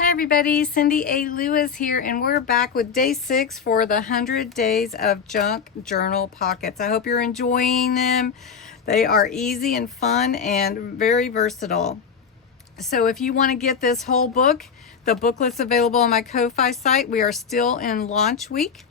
Everybody, Cindy A. Lewis here, and we're back with day 6 for the 100 Days of Junk Journal Pockets. I hope you're enjoying them. They are easy and fun and very versatile. So if you want to get this whole book, the booklet's available on my Ko-Fi site. We are still in launch week,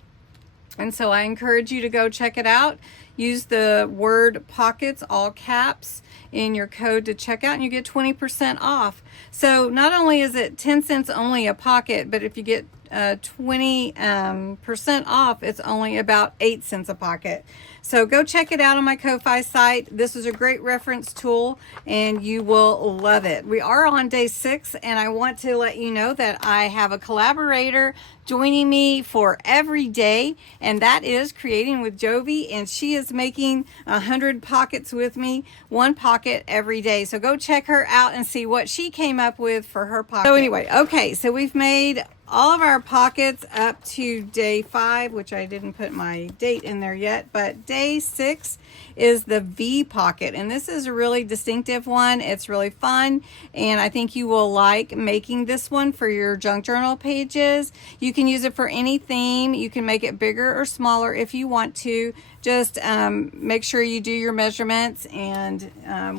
and so I encourage you to go check it out. Use the word pockets, all caps, in your code to check out, and you get 20% off. So not only is it 10 cents only a pocket, but if you get 20% off, it's only about 8 cents a pocket. So go check it out on my Ko-Fi site. This is a great reference tool and you will love it. We are on day 6, and I want to let you know that I have a collaborator joining me for every day, and that is Creating with Jovi, and she is making 100 pockets with me, 1 pocket every day. So go check her out and see what she came up with for her pocket. So anyway, okay, so we've made all of our pockets up to day 5, which I didn't put my date in there yet, but day 6 is the V pocket, and this is a really distinctive one. It's really fun, and I think you will like making this one for your junk journal pages. You can use it for any theme. You can make it bigger or smaller if you want to. Just make sure you do your measurements, and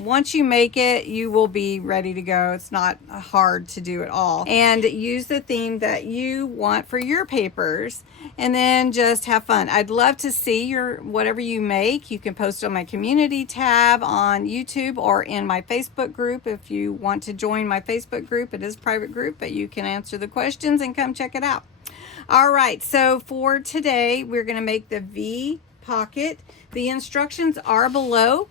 once you make it, you will be ready to go. It's not hard to do at all. And use the theme that you want for your papers, and then just have fun. I'd love to see your whatever you make. You can post on my community tab on YouTube or in my Facebook group. If you want to join my Facebook group, it is a private group, but you can answer the questions and come check it out. All right, so for today, we're going to make the V pocket. The instructions are below.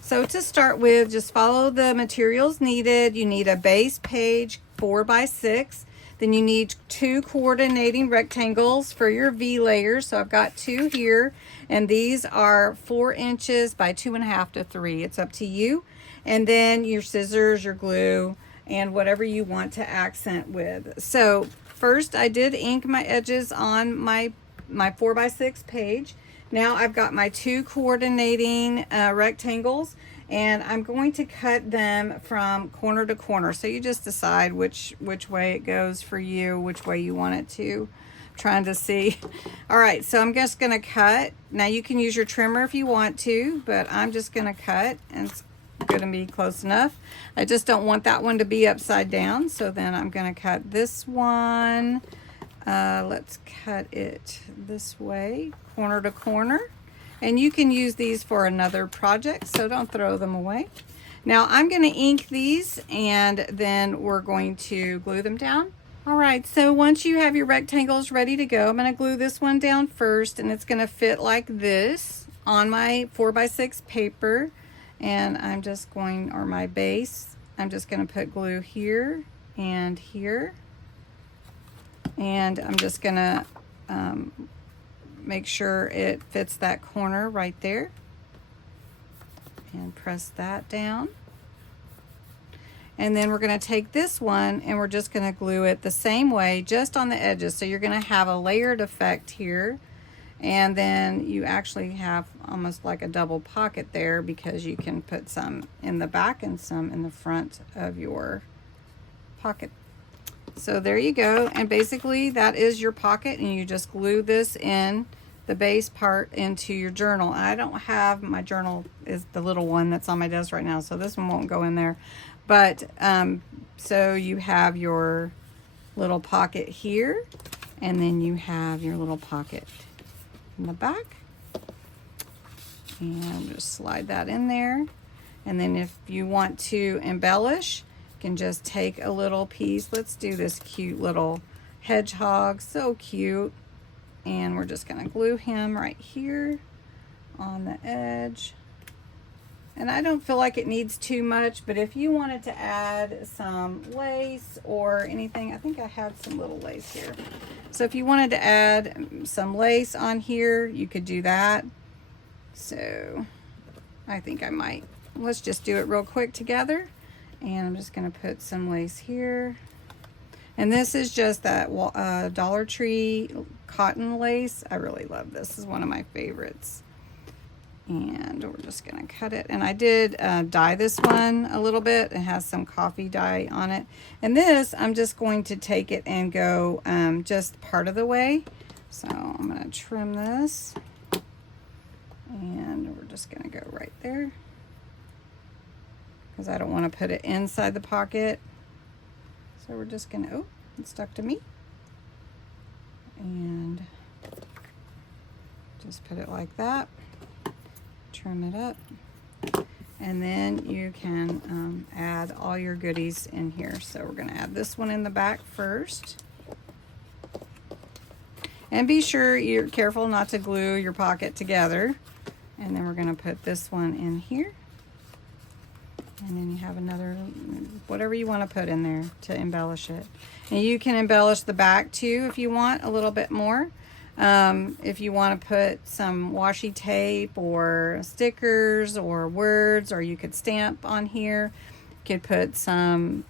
So to start with, just follow the materials needed. You need a base page 4x6. Then you need 2 coordinating rectangles for your V layers. So I've got 2 here, and these are 4 inches by 2.5 to 3. It's up to you. And then your scissors, your glue, and whatever you want to accent with. So first I did ink my edges on my 4x6 page. Now I've got my 2 coordinating rectangles, and I'm going to cut them from corner to corner. So you just decide which way it goes for you, which way you want it to. I'm trying to see. All right, so I'm just going to cut. Now you can use your trimmer if you want to, but I'm just going to cut, and it's going to be close enough. I just don't want that one to be upside down, so then I'm going to cut this one. Let's cut it this way, corner to corner. And you can use these for another project, so don't throw them away. Now I'm going to ink these, and then we're going to glue them down. All right, so once you have your rectangles ready to go, I'm going to glue this one down first, and it's going to fit like this on my 4x6 paper. And I'm just going, or my base, I'm just going to put glue here and here. And I'm just going to make sure it fits that corner right there, and press that down. And then we're going to take this one, and we're just going to glue it the same way, just on the edges. So you're going to have a layered effect here, and then you actually have almost like a double pocket there, because you can put some in the back and some in the front of your pocket. So there you go, and basically that is your pocket, and you just glue this in, the base part, into your journal. I don't have, my journal is the little one that's on my desk right now, so this one won't go in there. But so you have your little pocket here, and then you have your little pocket in the back. And just slide that in there. And then if you want to embellish, can just take a little piece. Let's do this cute little hedgehog, so cute. And we're just going to glue him right here on the edge. And I don't feel like it needs too much, but if you wanted to add some lace or anything, I think I had some little lace here. So if you wanted to add some lace on here, you could do that. So I think I might. Let's just do it real quick together. And I'm just going to put some lace here. And this is just that Dollar Tree cotton lace. I really love this. This is one of my favorites. And we're just going to cut it. And I did dye this one a little bit. It has some coffee dye on it. And this, I'm just going to take it and go just part of the way. So I'm going to trim this. And we're just going to go right there, because I don't want to put it inside the pocket. So we're just going to, oh, it stuck to me. And just put it like that. Trim it up. And then you can add all your goodies in here. So we're going to add this one in the back first. And be sure you're careful not to glue your pocket together. And then we're going to put this one in here. And then you have another, whatever you want to put in there to embellish it. And you can embellish the back too if you want a little bit more. If you want to put some washi tape or stickers or words, or you could stamp on here. You could put some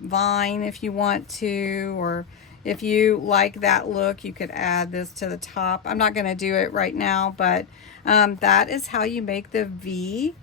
vine if you want to, or if you like that look, you could add this to the top. I'm not going to do it right now, but that is how you make the V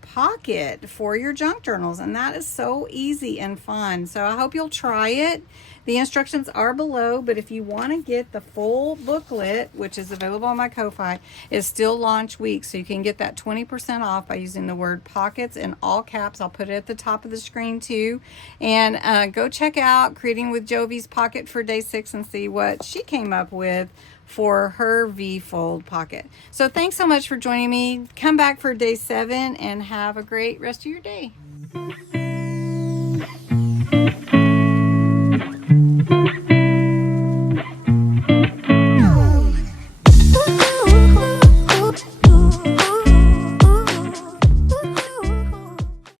pocket for your junk journals, and that is so easy and fun. So I hope you'll try it. The instructions are below, but if you want to get the full booklet, which is available on my Ko-Fi, it's still launch week, so you can get that 20% off by using the word pockets in all caps. I'll put it at the top of the screen too. And go check out Creating with Jovi's pocket for day 6 and see what she came up with for her V-fold pocket. So thanks so much for joining me. Come back for day 7 and have a great rest of your day.